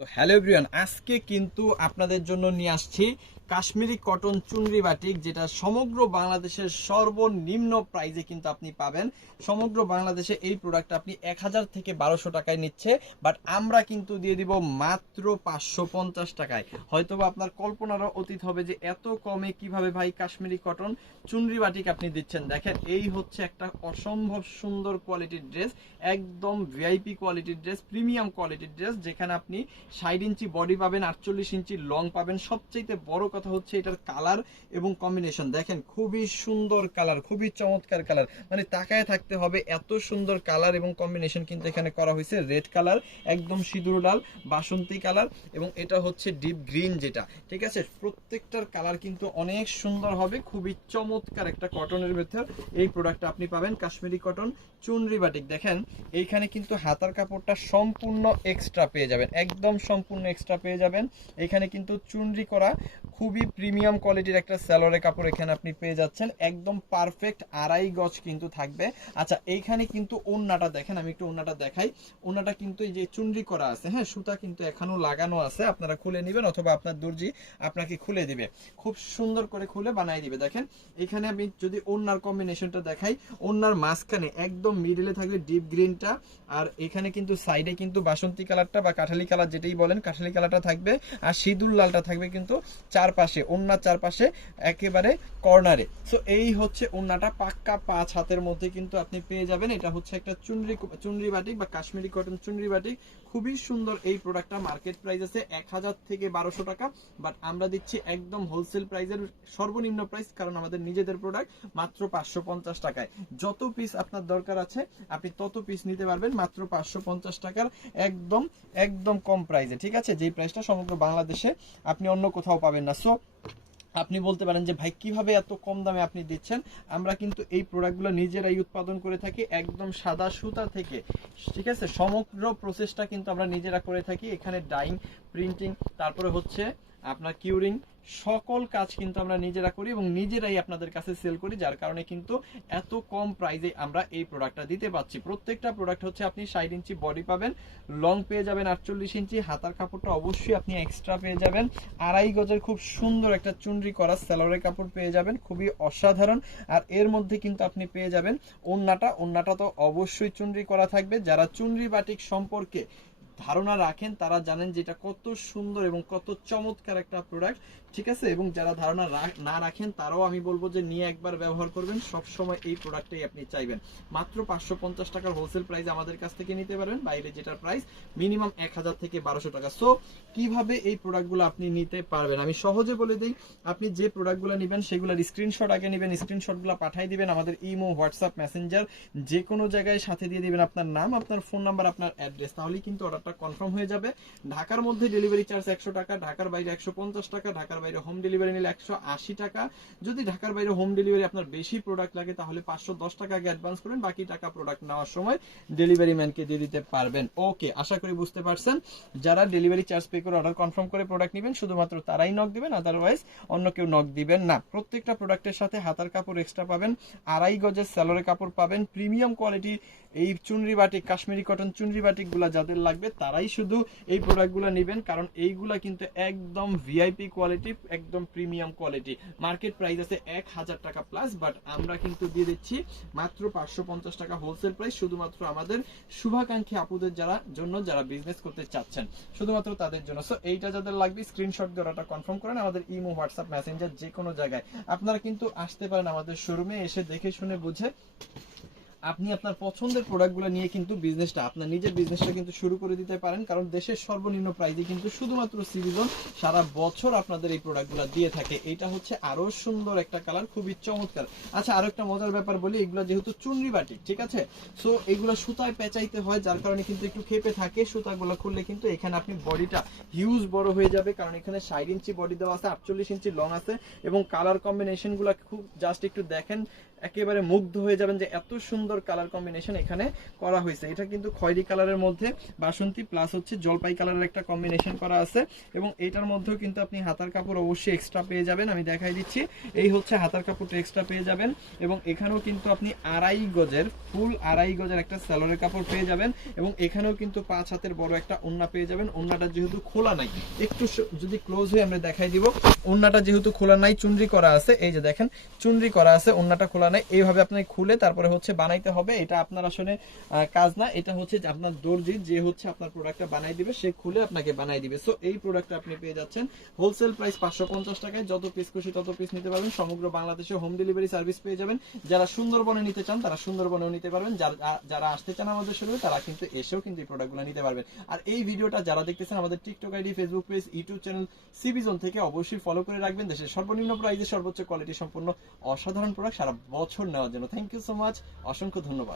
তো hello everyone, আজকে কিন্তু আপনাদের জন্য নিয়ে আসছি কাশ্মীরি কটন চুনরি বাটিক, যেটা সমগ্র বাংলাদেশের সর্বনিম্ন প্রাইজে কিন্তু আপনি পাবেন। সমগ্র বাংলাদেশে এই প্রোডাক্ট আপনি 1000 থেকে 1200 টাকায় নিচ্ছে, বাট আমরা কিন্তু দিয়ে দিব মাত্র 550 টাকায়। হয়তোবা আপনার কল্পনারও অতীত হবে যে এত কমে কিভাবে ভাই কাশ্মীরি কটন চুনরি বাটিক আপনি দিচ্ছেন। দেখেন, এই হচ্ছে একটা অসম্ভব সুন্দর কোয়ালিটির ড্রেস, একদম ভিআইপি কোয়ালিটির ড্রেস, প্রিমিয়াম কোয়ালিটির ড্রেস, যেখানে আপনি 60 ইঞ্চি বডি পাবেন, 48 ইঞ্চি লং পাবেন। সবচেয়ে বড় কথা হচ্ছে এটার কালার এবং কম্বিনেশন। দেখেন, খুবই সুন্দর কালার, খুবই চমৎকার কালার, মানে তাকায় থাকতে হবে, এত সুন্দর কালার এবং কম্বিনেশন কিন্তু এখানে করা হয়েছে। রেড কালার, একদম সিঁদুর লাল, বাসন্তী কালার, এবং এটা হচ্ছে ডিপ গ্রিন, যেটা ঠিক আছে। প্রত্যেকটার কালার কিন্তু অনেক সুন্দর হবে, খুবই চমৎকার একটা কটনের ভেতর এই প্রোডাক্টটা আপনি পাবেন, কাশ্মীরি কটন চুনরি বাটিক। দেখেন, এইখানে কিন্তু হাতার কাপড়টা সম্পূর্ণ এক্সট্রা পেয়ে যাবেন, একদম সম্পূর্ণ এক্সট্রা পেয়ে যাবেন। এখানে কিন্তু চুনরি করা খুবই প্রিমিয়াম কোয়ালিটির একটা সালোয়ারের কাপড় এখানে আপনি পেয়ে যাচ্ছেন, একদম পারফেক্ট 2.5 গজ কিন্তু থাকবে। আচ্ছা, এইখানে কিন্তু ওড়নাটা দেখেন, আমি একটু ওড়নাটা দেখাই। ওড়নাটা কিন্তু এই যে চুনরি করা আছে, হ্যাঁ, সুতা কিন্তু এখনো লাগানো আছে, আপনারা খুলে নেবেন অথবা আপনার দর্জি আপনাকে খুলে দিবে, খুব সুন্দর করে খুলে বানিয়ে দিবে। দেখেন, এখানে আমি যদি ওড়নার কম্বিনেশনটা দেখাই, ওড়নার মাঝখানে একদম মিডলে থাকবে ডিপ গ্রিনটা, আর এখানে কিন্তু সাইডে কিন্তু বাসন্তী কালারটা বা কাঠালি কালার যেটাই বলেন, কাঠালি কালারটা থাকবে, আর সিঁদুর লালটা থাকবে কিন্তু চারপাশে, ওড়নার চারপাশে একেবারে কর্নারে। সো এই হচ্ছে ওড়নাটা, পাক্কা 5 হাতের মধ্যে কিন্তু আপনি পেয়ে যাবেন। এটা হচ্ছে একটা চুনরি বাটিক বা কাশ্মীরি কটন চুনরি বাটিক, খুবই সুন্দর এই প্রোডাক্টটা। মার্কেট প্রাইস আছে 1000 থেকে 1200 টাকা, বাট আমরা দিচ্ছি একদম হোলসেল প্রাইসের সর্বনিম্ন প্রাইস, কারণ আমাদের নিজেদের প্রোডাক্ট, মাত্র 550 টাকায়। যত পিস আপনার দরকার আছে আপনি তত পিস নিতে পারবেন মাত্র 550 টাকার, একদম একদম কম প্রাইসে, ঠিক আছে, যেই প্রাইসটা সমগ্র বাংলাদেশে আপনি অন্য কোথাও পাবেন না। সো আপনি বলতে পারেন যে ভাই কিভাবে এত কম দামে আপনি দিচ্ছেন। আমরা কিন্তু এই প্রোডাক্টগুলো নিজেরাই উৎপাদন করে থাকি, একদম সাদা সুতা থেকে, ঠিক আছে। সমগ্র প্রসেসটা কিন্তু আমরা নিজেরা করে থাকি। এখানে ডাইং, প্রিন্টিং, তারপরে হচ্ছে আপনার কিউরিং, সকল কাজ কিন্তু আমরা নিজেরা করি এবং নিজেরাই আপনাদের কাছে সেল করি, যার কারণে কিন্তু এত কম প্রাইসে আমরা এই প্রোডাক্টটা দিতে পাচ্ছি। প্রত্যেকটা প্রোডাক্ট হচ্ছে আপনি 60 ইঞ্চি বডি পাবেন, লং পেয়ে যাবেন 48 ইঞ্চি, হাতার কাপড়টা অবশ্যই আপনি এক্সট্রা পেয়ে যাবেন, 2.5 গজের খুব সুন্দর একটা চুনরি করা সালোয়ারের কাপড় পেয়ে যাবেন, খুবই অসাধারণ। আর এর মধ্যে কিন্তু আপনি পেয়ে যাবেন ওড়নাটা তো অবশ্যই চুনরি করা থাকবে। যারা চুনরি বাটিক সম্পর্কে ধারণা রাখেন তারা জানেন যে এটা কত সুন্দর এবং কত চমৎকার একটা প্রোডাক্ট, ঠিক আছে। এবং যারা ধারণা না রাখেন তারাও আমি বলবো যে নিয়ে একবার ব্যবহার করবেন, সব সময় এই প্রোডাক্টটাই আপনি চাইবেন। মাত্র 550 টাকার হোলসেল প্রাইস আমাদের কাছ থেকে নিতে পারবেন, বাইরে যেটার প্রাইস মিনিমাম 1000 থেকে 1200 টাকা। সো কিভাবে এই প্রোডাক্টগুলো আপনি নিতে পারবেন আমি সহজে বলে দিই। আপনি যে প্রোডাক্টগুলো নেবেন সেগুলোর স্ক্রিনশট আগে নেবেন, স্ক্রিনশটগুলো পাঠিয়ে দিবেন আমাদের ইমো, হোয়াটসঅ্যাপ, মেসেঞ্জার, যে কোনো জায়গায় সাথে দিয়ে দিবেন আপনার নাম, আপনার ফোন নাম্বার, আপনার অ্যাড্রেস, তাহলেই কিন্তু অর্ডারটা কনফার্ম হয়ে যাবে। ঢাকার মধ্যে ডেলিভারি চার্জ 100 টাকা, ঢাকার বাইরে 150 টাকা, ঢাকার বাইরে হোম ডেলিভারি নিলে 180 টাকা। যদি ঢাকার বাইরে হোম ডেলিভারি আপনার বেশি প্রোডাক্ট লাগে তাহলে 510 টাকা আগে অ্যাডভান্স করবেন, বাকি টাকা প্রোডাক্ট নেওয়ার সময় ডেলিভারি ম্যানকে দিয়ে দিতে পারবেন। ওকে, আশা করি বুঝতে পারছেন। যারা ডেলিভারি চার্জ পে করে অর্ডার কনফার্ম করে প্রোডাক্ট নেবেন শুধুমাত্র তারাই নক দিবেন, আদারওয়াইজ অন্য কেউ নক দিবেন না। প্রত্যেকটা প্রোডাক্টের সাথে হাতার কাপড় এক্সট্রা পাবেন, 2.5 গজের সালোয়ারের কাপড় পাবেন, প্রিমিয়াম কোয়ালিটি এই চুনরি বাটিক, কাশ্মীরি কটন চুনরি বাটিক গুলা যাদের লাগবে তারাই শুধু এই প্রোডাক্টগুলো নেবেন, কারণ এইগুলা কিন্তু একদম ভিআইপি কোয়ালিটি, একদম প্রিমিয়াম কোয়ালিটি। মার্কেট প্রাইস আছে 1000 টাকা প্লাস, বাট আমরা কিন্তু দিয়ে দিচ্ছি মাত্র 550 টাকা হোলসেল প্রাইস, শুধুমাত্র আমাদের শুভাকাঙ্ক্ষী আপুদের যারা বিজনেস করতে চাচ্ছেন, শুধুমাত্র তাদের জন্য। সো এইটা যাদের লাগবে স্ক্রিনশট দিয়ে অর্ডারটা কনফার্ম করেন আমাদের ইমো, হোয়াটসঅ্যাপ, মেসেঞ্জার, যে কোনো জায়গায় আপনারা কিন্তু আসতে পারেন আমাদের শোরুমে, এসে দেখে শুনে বুঝে আপনি আপনার পছন্দের প্রোডাক্টগুলো নিয়ে কিন্তু আপনার নিজের বিজনেসটা কিন্তু শুরু করে দিতে পারেন, কারণ দেশের সর্বনিম্ন প্রাইসে কিন্তু শুধুমাত্র সিরিজন সারা বছর আপনাদের এই প্রোডাক্টগুলো দিয়ে থাকে। এটা হচ্ছে আরো সুন্দর একটা কালার, খুবই চমৎকার। আচ্ছা, আরো একটা মজার ব্যাপার বলি, এগুলো যেহেতু চুনরি বাটিক, ঠিক আছে, সো এগুলো সুতায় পেঁচাইতে হয়, যার কারণে কিন্তু একটু খেপে থাকে। সুতাগুলো খুললে কিন্তু এখানে আপনি বডিটা হিউজ বড় হয়ে যাবে, কারণ এখানে 60 ইঞ্চি বডি দেওয়া আছে, 48 ইঞ্চি লং আছে, এবং কালার কম্বিনেশন গুলো খুব জাস্ট একটু দেখেন, একেবারে মুগ্ধ হয়ে যাবেন যে এত সুন্দর কালার কম্বিনেশন এখানে করা হয়েছে। এটা কিন্তু খয়েরি কালারের মধ্যে বাসন্তী প্লাস হচ্ছে জলপাই কালারের একটা কম্বিনেশন করা আছে, এবং এইটার মধ্যেও কিন্তু আপনি হাতার কাপড় অবশ্যই এক্সট্রা পেয়ে যাবেন। আমি দেখাই দিচ্ছি, এই হচ্ছে হাতার কাপড়টা এক্সট্রা পেয়ে যাবেন, এবং এখানেও কিন্তু আপনি আড়াই গজের ফুল আড়াই গজের একটা স্যালোরের কাপড় পেয়ে যাবেন, এবং এখানেও কিন্তু 5 হাতের বড় একটা ওন্না পেয়ে যাবেন। ওন্নাটা যেহেতু খোলা নাই, একটু যদি ক্লোজ হয়ে আমরা দেখাই দিব, ওন্নাটা যেহেতু খোলা নাই চুনরি করা আছে, এই যে দেখেন চুনরি করা আছে, ওন্নাটা খোলা নাই, এইভাবে আপনাকে খুলে তারপরে হচ্ছে বানাইতে হবে। এটা আপনার আসলে কাজ না, এটা হচ্ছে যে আপনার দর্জি যে হচ্ছে আপনার প্রোডাক্টটা বানাই দিবে, সে খুলে আপনাকে বানাই দিবে। সো এই প্রোডাক্টটা আপনি পেয়ে যাচ্ছেন হোলসেল প্রাইস 550 টাকায়। যত পিস খুশি তত পিস নিতে পারবেন, সমগ্র বাংলাদেশে হোম ডেলিভারি সার্ভিস পেয়ে যাবেন। যারা সুন্দরবনে নিতে চান তারা সুন্দরবনেও নিতে পারবেন, যারা আসতে চান আমাদের শোরুমে তারা কিন্তু এসেও কিন্তু এই প্রোডাক্টগুলো নিতে পারবেন। আর এই ভিডিওটা যারা দেখতেছেন আমাদের TikTok ID, Facebook page, YouTube channel CB zone থেকে অবশ্যই ফলো করে রাখবেন। দেশের সর্বনিম্ন প্রাইসে সর্বোচ্চ কোয়ালিটি সম্পন্ন অসাধারণ প্রোডাক্ট সারা বছর নেওয়ার জন্য। থ্যাংক ইউ সো মাচ, অসংখ্য ধন্যবাদ।